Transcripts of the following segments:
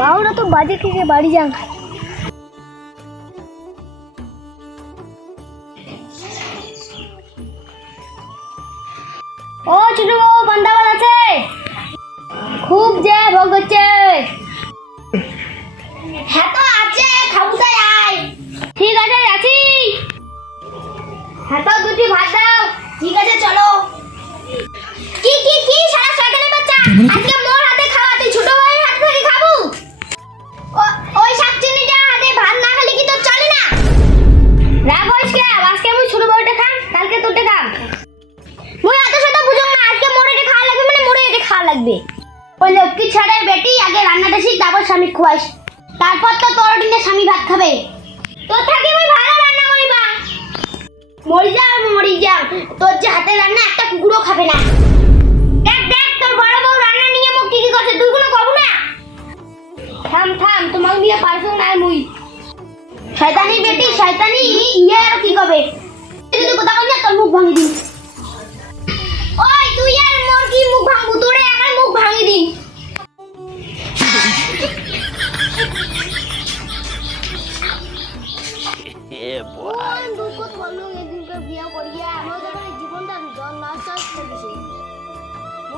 বাউরা তো বাজে খেয়ে বাড়ি যান। ও ছোট বউ বান্দাবাদ আছে? খুব যে ভোগ হচ্ছে। হ্যাঁ তো আছে, খাব তাই ঠিক আছে আছি হ্যাঁ তো স্বামী খুয়াইস। তারপর তো তোর দিনে স্বামী ভাত খাবে। তোর থাকি মুই ভালো রান্না করিবা মরি যা মরি যা। তোর যে হাতে রান্না, একটা কুকুরও খাবে না। দেখ দেখ, তোর বড় বউ রান্না নিয়ে মুখ কি কি করছে। তুই কোনো কবু না? থাম থাম তোমাকে নিয়ে পারছ না মুই। শয়তানি বেটি, শয়তানি। ইয়ে আর কি কবে?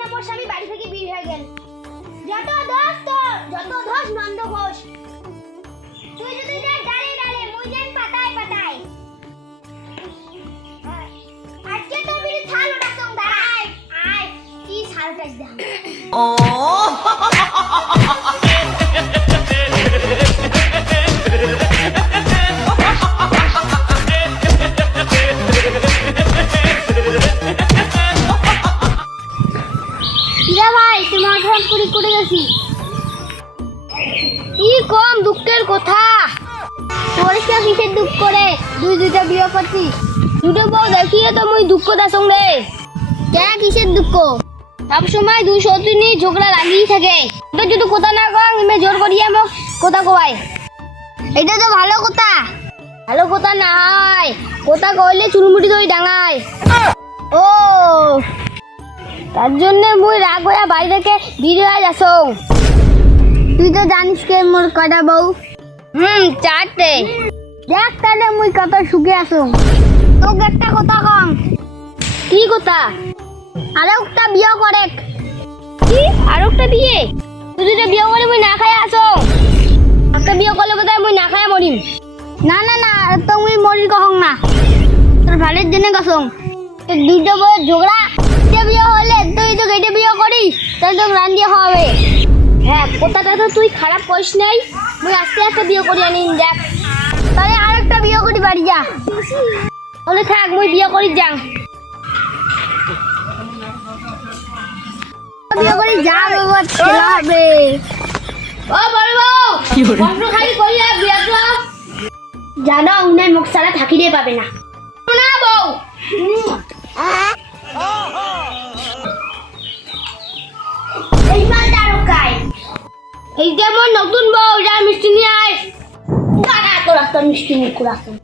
জন্য মোর স্বামী বাড়ি থেকে বের হয়ে গেল। যত দোষ তোর, যত দোষ নন্দ ঘোষ তুই যদি না ডালে ডালে মুই যাই পাতায় পাতায়। আজকে তো বিড়ি ছাল ওটা সঙ্গ দাঁড়ায় আয়, কি ছালটাস দাম ইরা গেছি কি কম, দুঃখের কথা। সে কিসের দুঃখ করে দুই দুইটা বিয়ে করছি দুটো বউ দেখিয়ে তো মুই দুঃখটা সঙ্গে কে কিসের দুঃখ? সব সময় দুই সতিনি ঝগড়া লাগিয়েই থাকে। তো যদি কথা না কম ইমে জোর করিয়া মোক কথা কয় এটা তো ভালো কথা। ভালো কথা নাই কথা কইলে চুরমুটি দই ডাঙায়। ও! তার জন্য মুই রাগ হইয়া বাড়ি থেকে হয়ে যাস তুই তো জানিস কে মোর কটা বউ? হুম, চারটে। দেখ তাহলে মুই কত সুখে আসো তোকে একটা কথা কম। কি কথা? আরও একটা বিয়ে করে। কি? আরও একটা বিয়ে? তুই যদি বিয়ে করে মুই না খাই আসো একটা বিয়ে করলে বোধহয় মুই না খাই মরিম। না না না তো মুই মরি কহং না। তোর ভালোর জন্য কসং দুটো বউ ঝগড়া। বিয়ে কেটে বিয়ে করিস তাহলে তো রান্দিয়ে হবে। হ্যাঁ কথাটা তো তুই খারাপ করিস নাই। মুই আস্তে আস্তে বিয়ে করি আনি দেখ। তাহলে আর একটা বিয়ে করি বাড়ি যা। তাহলে থাক মুই বিয়ে করি যাং। বিয়ে করি যা ছেলে হবে। ও বড় বউ খালি করিয়া বিয়ে তো। জানো উনার মুখ ছাড়া থাকিতে পাবে না। না বউ। এই যে আমার নতুন বউ, যা মিষ্টি নিয়ে আয়। দাঁড়া, তোর একটা মিষ্টি নিয়ে কুড়াতাম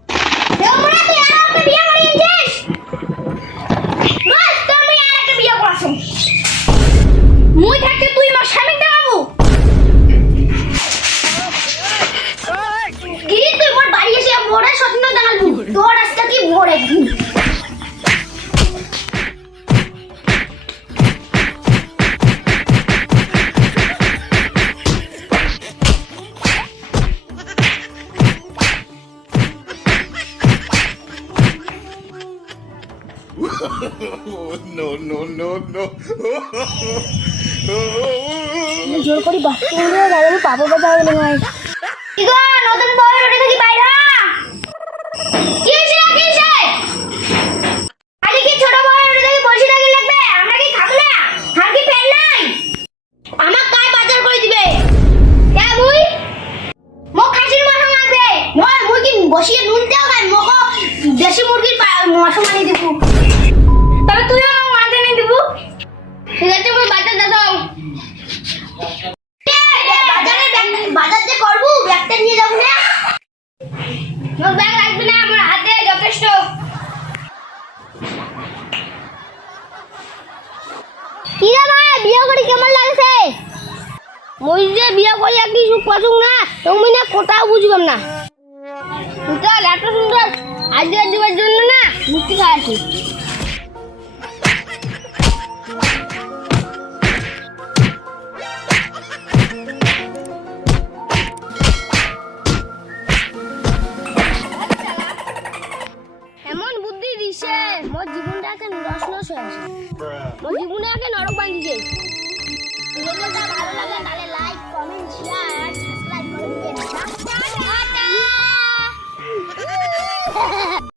No, no, no, no. জোর করি উড়ে গেল আমি পাবো বাজা হয়ে গেল কি গো নতুন বই রোডে থেকে বাইরে কি হয়েছে? কি হয়েছে? খালি কি ছোট বই রোডে থেকে বসে থাকি লাগবে? আমরা কি খাব না? আর কি ফেল নাই? আমার কায় বাজার দিবে? মুই? নয় বসিয়ে নুন দেও গাই মোক দেশি মুরগির কি ভাই বিয়ে করে কেমন লাগছে মুই যে বিয়ে করি একটি সুখ পাসুক না তুমি না কোথাও বুঝবাম না চল এত সুন্দর আজকে দিবার জন্য না মিষ্টি খাওয়াছি নস আছে। হয়ে জীবনে আগে নরক বানিয়েছে ভিডিওটা ভালো লাগে তাহলে লাইক কমেন্ট শেয়ার সাবস্ক্রাইব করে দিবেন।